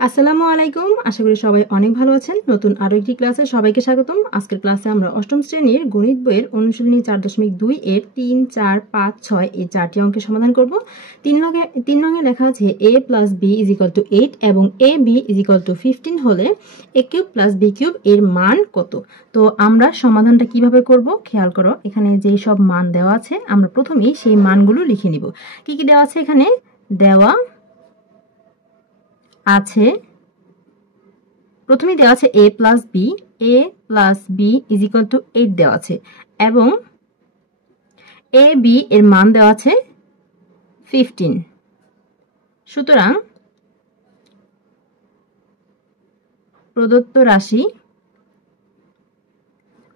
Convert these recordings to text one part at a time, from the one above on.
আসসালামু আলাইকুম। আশা করি সবাই অনেক ভালো আছেন। নতুন আরো একটি ক্লাসে সবাইকে স্বাগতম। আজকের ক্লাসে আমরা অষ্টম শ্রেণীর গণিত বইয়ের অনুশীলনী 4.2 এর 3, 4, 5, 6 এই চারটি অঙ্কের সমাধান করব। তিন রঙে লেখা আছে a + b = 8 এবং ab = 15 হলে a³ + b³ এর মান কত? তো আমরা সমাধানটা কিভাবে করব খেয়াল করো। এখানে যেই সব মান দেওয়া আছে আমরা প্রথমেই সেই মানগুলো লিখে নিব। কি কি দেওয়া আছে এখানে? দেওয়া আছে প্রথমেই দেওয়া আছে a + b = 8 দেওয়া আছে এবং ab এর মান দেওয়া আছে 15। সুতরাং প্রদত্ত রাশি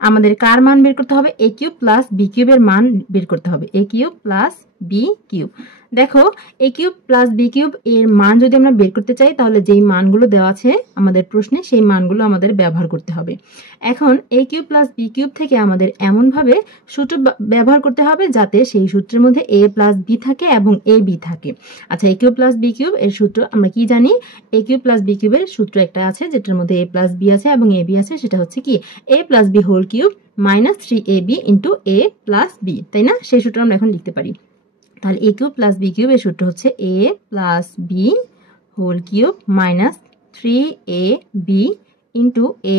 আমাদের কার মান বের করতে হবে? a³ + b³ এর মান বের করতে হবে। a³ + b³ দেখো a³ + b³ এর মান যদি আমরা বের করতে চাই তাহলে যেই মানগুলো দেওয়া আছে আমাদের প্রশ্নে সেই মানগুলো আমাদের ব্যবহার করতে হবে। এখন a³ + b³ থেকে আমাদের এমনভাবে সূত্র ব্যবহার করতে হবে যাতে সেই সূত্রের মধ্যে a + b থাকে এবং ab থাকে। আচ্ছা, a³ + b³ এর সূত্র আমরা কি জানি? a³ + b³ এর সূত্র একটা আছে যেটার মধ্যে a + b আছে এবং ab আছে, সেটা হচ্ছে কি a + b whole cube - 3ab * a + b, তাই না? সেই সূত্র আমরা এখন লিখতে পারি। তাহলে a³ + b³ এর সূত্র হচ্ছে a + b whole cube - 3ab * a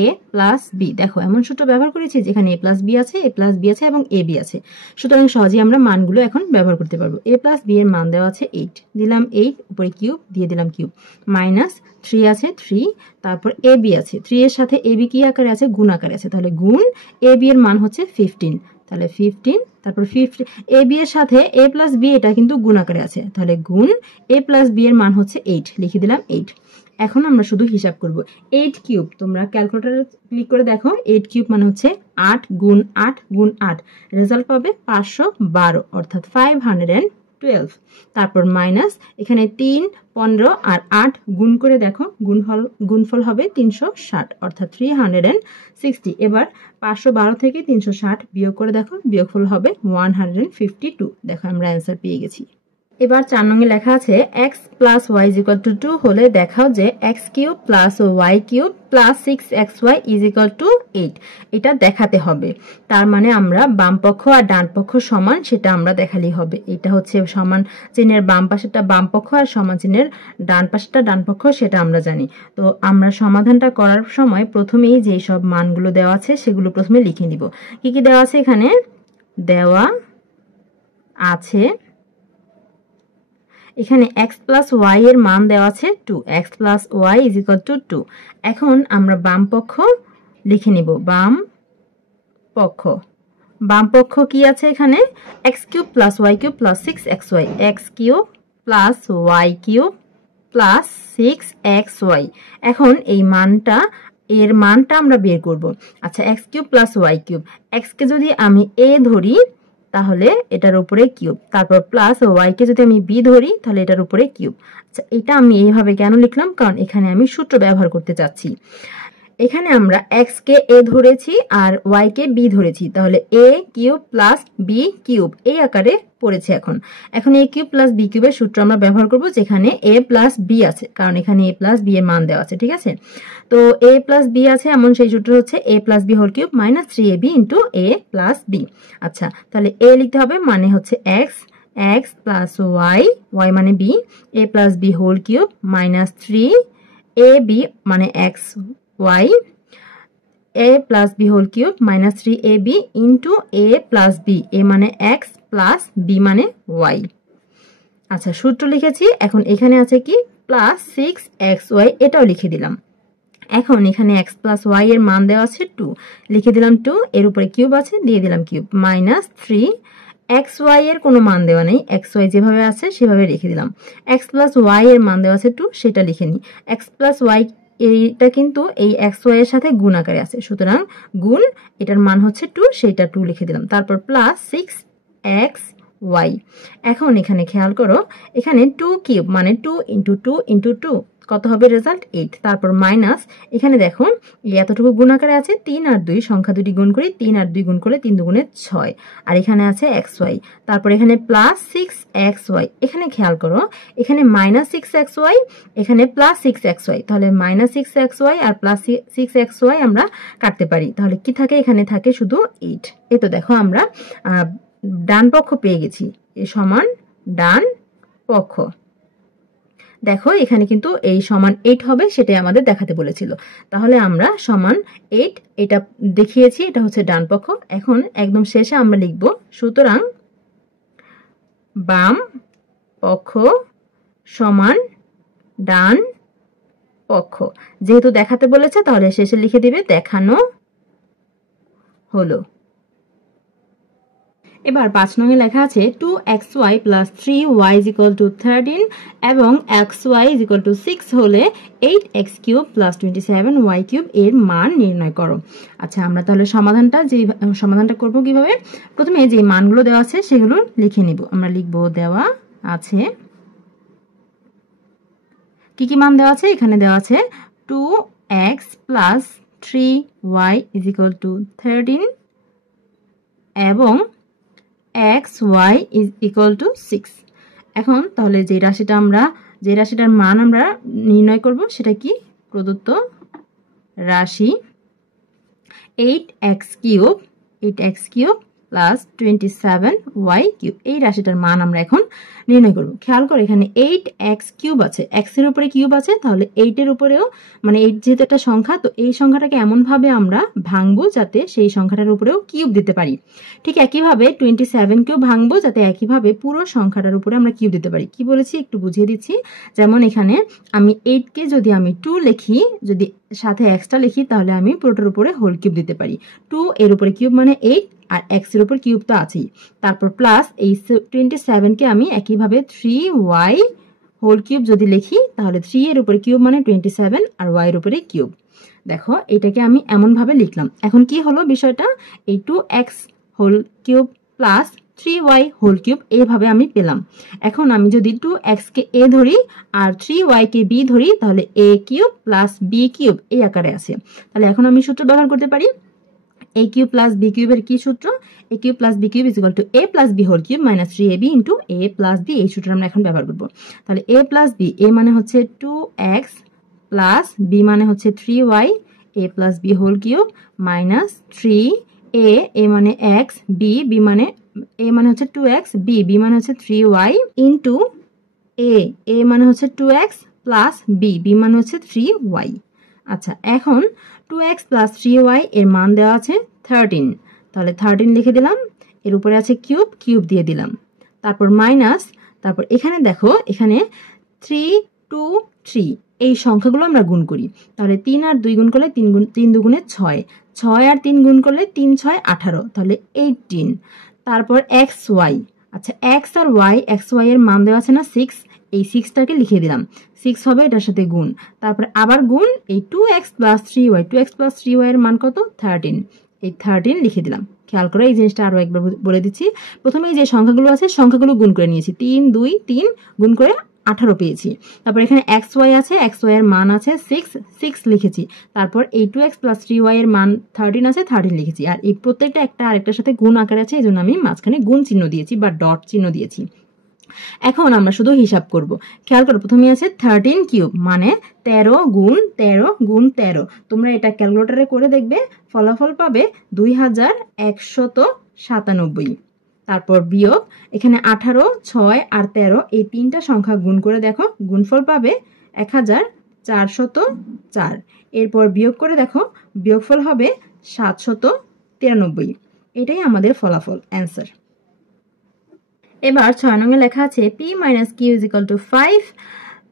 + b। দেখো এমন সূত্র ব্যবহার করেছি যেখানে a + b আছে, a + b আছে এবং ab আছে। সুতরাং সহজেই আমরা মানগুলো এখন ব্যবহার করতে পারবো। a + b এর মান দেওয়া আছে 8, দিলাম 8, উপরে কিউব দিয়ে দিলাম কিউব, -3 আছে 3, তারপর ab আছে 3 এর সাথে ab কি আকারে আছে? গুণ আকারে আছে। তাহলে গুণ ab এর মান হচ্ছে 15, তাহলে 15, তারপর 50 ab এর সাথে a + b এটা কিন্তু গুণ আকারে আছে, তাহলে গুণ a + b এর মান হচ্ছে 8, লিখে দিলাম 8। এখন আমরা শুধু হিসাব করব। 8³ তোমরা ক্যালকুলেটরে ক্লিক করে দেখো, 8³ মানে হচ্ছে 8 গুণ 8 গুণ 8, রেজাল্ট পাবে 512 অর্থাৎ 512। তারপর মাইনাস এখানে 3, 15 আর 8 গুণ করে দেখো, গুণফল হবে 360 অর্থাৎ 360। এবার 512 থেকে 360 বিয়োগ করে দেখো, বিয়োগফল হবে 152। দেখো আমরা অ্যান্সার পেয়ে গেছি। এবার 4 নং এ লেখা আছে x + y = 2 হলে দেখাও যে x³ + y³ + 6xy = 8। এটা দেখাতে হবে। তার মানে আমরা বাম পক্ষ আর ডান পক্ষ সমান সেটা আমরা দেখালেই হবে। এটা হচ্ছে সমান চিহ্নের বাম পাশেরটা বাম পক্ষ আর সমান চিহ্নের ডান পাশেরটা ডান পক্ষ, সেটা আমরা জানি। তো আমরা সমাধানটা করার সময় প্রথমেই যেই সব মানগুলো দেওয়া আছে সেগুলো প্রথমে লিখে নিব। কি কি দেওয়া আছে এখানে? দেওয়া আছে এখানে x + y এর মান দেওয়া আছে 2, x + y = 2। এখন আমরা বাম পক্ষ লিখে নিব। বাম পক্ষ কি আছে এখানে? x³ + y³ + 6xy, x³ + y³ + 6xy। এখন এই এর মানটা আমরা বের করব। আচ্ছা, x³ + y³, x কে যদি আমি a ধরি তাহলে এটার উপরে কিউব, তারপর প্লাস y কে যদি আমি b ধরি তাহলে এটার উপরে কিউব। আচ্ছা, এটা আমি এইভাবে কেন লিখলাম? কারণ এখানে আমি সূত্র ব্যবহার করতে চাচ্ছি। এখানে আমরা x কে a ধরেছি আর y কে b ধরেছি, তাহলে a³ + b³ এই আকারে পড়েছে। এখন a³ + b³ এর সূত্র আমরা ব্যবহার করব যেখানে a + b আছে, কারণ এখানে a + b এর মান দেওয়া আছে। ঠিক আছে, তো a + b আছে এমন সেই সূত্র হচ্ছে a + b whole cube - 3ab * a + b। আচ্ছা, তাহলে a লিখতে হবে মানে হচ্ছে x + y মানে b, a + b whole cube - 3ab মানে x y, a + b whole cube - 3ab * a + b, a মানে x প্লাস b মানে y। আচ্ছা, সূত্র লিখেছি। এখন এখানে আছে কি +6xy, এটাও লিখে দিলাম। এখন এখানে x + y এর মান দেওয়া আছে 2, লিখে দিলাম 2, এর উপরে কিউব আছে দিয়ে দিলাম কিউব -3xy এর কোনো মান দেওয়া নেই, xy যেভাবে আছে সেভাবে রেখে দিলাম। x + y এর মান দেওয়া আছে 2, সেটা লিখে নিই। x + y এইটা কিন্তু এই xy এর সাথে গুণ আকারে আছে, সুতরাং গুণ এটার মান হচ্ছে 2, সেটা 2 লিখে দিলাম। তারপর +6xy। এখন এখানে খেয়াল করো, এখানে 2³ মানে 2 × 2 × 2, কত হবে রেজাল্ট 8। তারপর মাইনাস, এখানে দেখো এতটুকু গুণ আকারে আছে 3 আর 2, সংখ্যা দুটি গুণ করি, 3 আর 2 গুণ করলে 3 দুগুণে 6, আর এখানে আছে xy। তারপর এখানে প্লাস 6xy, এখানে খেয়াল করো এখানে মাইনাস 6xy, এখানে প্লাস 6xy, তাহলে মাইনাস 6xy আর প্লাস 6xy আমরা কাটতে পারি, তাহলে কি থাকে, এখানে থাকে শুধু 8। এই তো দেখো আমরা ডান পক্ষ পেয়ে গেছি, এ সমান ডান পক্ষ। দেখো এখানে কিন্তু এই সমান 8 হবে, সেটাই আমাদের দেখাতে বলেছিল। তাহলে আমরা সমান 8 এটা দেখিয়েছি, এটা হচ্ছে ডান পক্ষ। এখন একদম শেষে আমরা লিখব সুতরাং বাম পক্ষ সমান ডান পক্ষ। যেহেতু দেখাতে বলেছে তাহলে শেষে লিখে দিবে দেখানো হলো। এবার 5 নঙে লেখা আছে 2xy plus 3y is equal to 13 এবং xy is equal to 6 হলে 8x cube plus 27y cube এর মান নির্ণয় করো। আচ্ছা, আমরা তাহলে সমাধানটা করব কিভাবে? প্রথমে যে মানগুলো দেওয়া আছে সেগুলো লিখে নিব। আমরা লিখব দেওয়া আছে, কি মান দেওয়া আছে? এখানে দেওয়া আছে 2x plus 3y is equal to 13 এবং xy is equal to 6। এখন তাহলে যে রাশিটার মান আমরা নির্ণয় করব সেটা কি? প্রদত্ত রাশি 8x cube plus 27y cube, এই রাশিটার মান আমরা এখন নির্ণয় করব। খেয়াল করো এখানে 8x কিউব আছে, x এর উপরে কিউব আছে, তাহলে 8 এর উপরেও, মানে 8 যেহেতু একটা সংখ্যা, তো এই সংখ্যাটাকে এমনভাবে আমরা ভাঙবো যাতে সেই সংখ্যাটার উপরেও কিউব দিতে পারি। ঠিক একইভাবে 27 কেও ভাঙবো যাতে একইভাবে পুরো সংখ্যাটার উপরে আমরা কিউব দিতে পারি। কি বলেছি একটু বুঝিয়ে দিচ্ছি। যেমন এখানে আমি 8 কে যদি আমি 2 লিখি, যদি সাথে এক্সট্রা লিখি, তাহলে আমি পুরোটার উপরে হোল কিউব দিতে পারি। 2 এর উপরে কিউব মানে 8, আর x এর উপর কিউব তো আছেই। তারপর প্লাস এই 27 কে আমি একইভাবে 3y হোল কিউব যদি লিখি, তাহলে 3 এর উপরে কিউব মানে 27 আর y এর উপরে কিউব। দেখো এটাকে আমি এমন ভাবে লিখলাম। এখন কি হলো বিষয়টা, এই 2x whole cube plus 3y whole cube এইভাবে আমি পেলাম। এখন আমি যদি 2x কে a ধরি আর 3y কে b ধরি, তাহলে a cube plus b cube এই আকারে আছে। তাহলে এখন আমি সূত্র ব্যবহার করতে পারি। a কিউব প্লাস b কিউবের কি সূত্র? a cube plus b cube is equal to a plus b whole cube minus 3ab into a plus b। এই সূত্র আমরা এখন ব্যবহার করব। তাহলে a প্লাস b, a মানে হচ্ছে 2x প্লাস b মানে হচ্ছে 3y, a plus b whole cube minus 3a, a মানে x, b মানে a মানে হচ্ছে 2x, b মানে হচ্ছে 3y ইন্টু a মানে হচ্ছে 2x প্লাস b মানে হচ্ছে 3y। আচ্ছা, এখন 2x প্লাস 3y এর মান দেওয়া আছে 13, তাহলে 13 লিখে দিলাম, এর উপরে আছে কিউব দিয়ে দিলাম, তারপর মাইনাস, তারপর এখানে দেখো এখানে 3 2 3 এই সংখ্যাগুলো আমরা গুণ করি, তাহলে 3 আর 2 গুণ করলে 3 দুগুণে 6, 6 আর 3 গুণ করলে 3 6 18, তাহলে 18। তারপর xy, আচ্ছা x আর xy এর মান দেওয়া আছে না 6, এই 6টাকে লিখে দিলাম, 6 হবে এটার সাথে গুণ, তারপরে আবার গুণ এই 2x প্লাস 3y এর মান কত? 13, এই 13 লিখে দিলাম। খেয়াল করে এই জিনিসটা আরো একবার বলে দিচ্ছি। প্রথমে যে সংখ্যাগুলো আছে সংখ্যাগুলো গুণ করে নিয়েছি, 3 2 3 গুণ করে 18 পেয়েছি। তারপর এখানে xy আছে, xy এর মান আছে 6 লিখেছি। তারপর এই 2x প্লাস 3y এর মান 13 আছে, 13 লিখেছি। আর এই প্রত্যেকটা একটা আরেকটার সাথে গুণ আকারে আছে, এই জন্য আমি মাঝখানে গুণ চিহ্ন দিয়েছি বা ডট চিহ্ন দিয়েছি। এখন আমরা শুধু হিসাব করব। খেয়াল করো প্রথমে আছে 13 কিউব মানে 13 গুণ 13 গুণ 13। তোমরা এটা ক্যালকুলেটরে করে দেখবে, ফলাফল পাবে 2197। তারপর বিয়োগ, এখানে 18 6 আর 13 এই তিনটা সংখ্যা গুণ করে দেখো, গুণফল পাবে 1404। এরপর বিয়োগ করে দেখো, বিয়োগফল হবে 793। এটাই আমাদের ফলাফল, অ্যান্সার। এবার 6 নঙে লেখা আছে p minus q is equal two 5,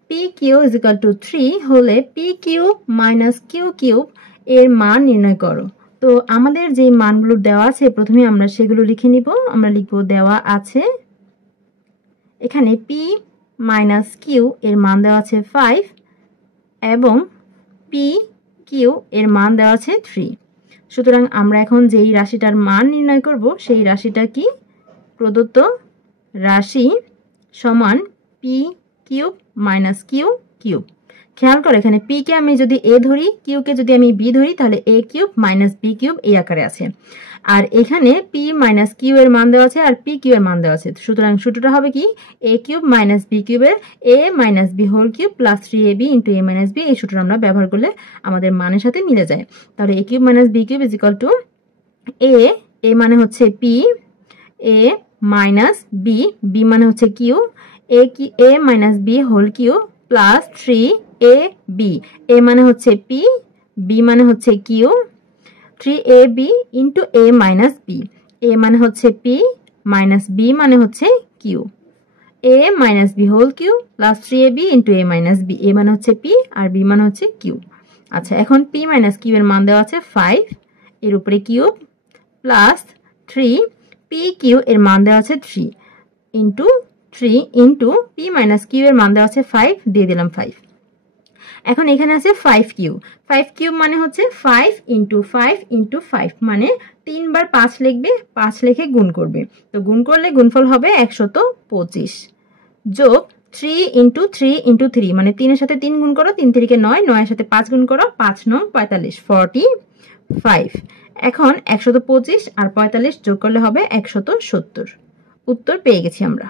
pq is equal two 3 হলে pq মাইনাস q কিউব এর মান নির্ণয় করো। তো আমাদের যে মানগুলো দেওয়া আছে প্রথমে আমরা সেগুলো লিখে নিব। আমরা লিখব দেওয়া আছে এখানে p মাইনাস q এর মান দেওয়া আছে 5 এবং pq এর মান দেওয়া আছে 3। সুতরাং আমরা এখন যেই রাশিটার মান নির্ণয় করব সেই রাশিটা কি? প্রদত্ত রাশি সমান p cube minus q cube. খেয়াল করো এখানে পি কে আমি যদি এ ধরি, কিউ কে যদি আমি বি ধরি, তাহলে A cube minus B cube এই আকারে আছে। আর এখানে পি মাইনাস কিউ এর মান দেওয়া আছে আর পি কিউ এর মান দেওয়া আছে। সুতরাং সূত্রটা হবে কি, এ কিউব মাইনাস বি কিউবের A minus B whole cube plus 3ab into A minus B. এই সূত্রটা আমরা ব্যবহার করলে আমাদের মানের সাথে মিলে যায়। তাহলে A cube minus B cube is equal to A মানে হচ্ছে P, A minus B, B মানে হচ্ছে Q, A minus B whole Q plus 3ab, A মানে হচ্ছে পি, বি মানে হচ্ছে Q, 3ab into A minus B, A মানে হচ্ছে পি মাইনাস বি মানে হচ্ছে Q, A minus B whole Q plus 3ab into A minus B, A মানে হচ্ছে পি আর বি মানে হচ্ছে কিউ। আচ্ছা, এখন পি মাইনাস কিউ এর মান দেওয়া আছে 5, এর উপরে কিউব প্লাস 3, পি কিউ এর মান দেওয়া আছে 3 into 3 into P minus Q এর মান দেওয়া আছে 5, দিয়ে দিলাম 5। এখন এখানে আছে 5 কিউ, 5 কিউব মানে হচ্ছে 5 ইন্টু 5 ইন্টু 5, মানে 3 বার 5 লিখবে, 5 লিখে গুণ করবে। তো গুণ করলে গুণফল হবে 125 যোগ 3 ইন্টু 3 ইন্টু 3, মানে 3 এর সাথে 3 গুণ করো, 3 3 9, 9 এর সাথে 5 গুণ করো, 5 9 45, 45। এখন 125 আর 45 যোগ করলে হবে 170। উত্তর পেয়ে গেছি আমরা।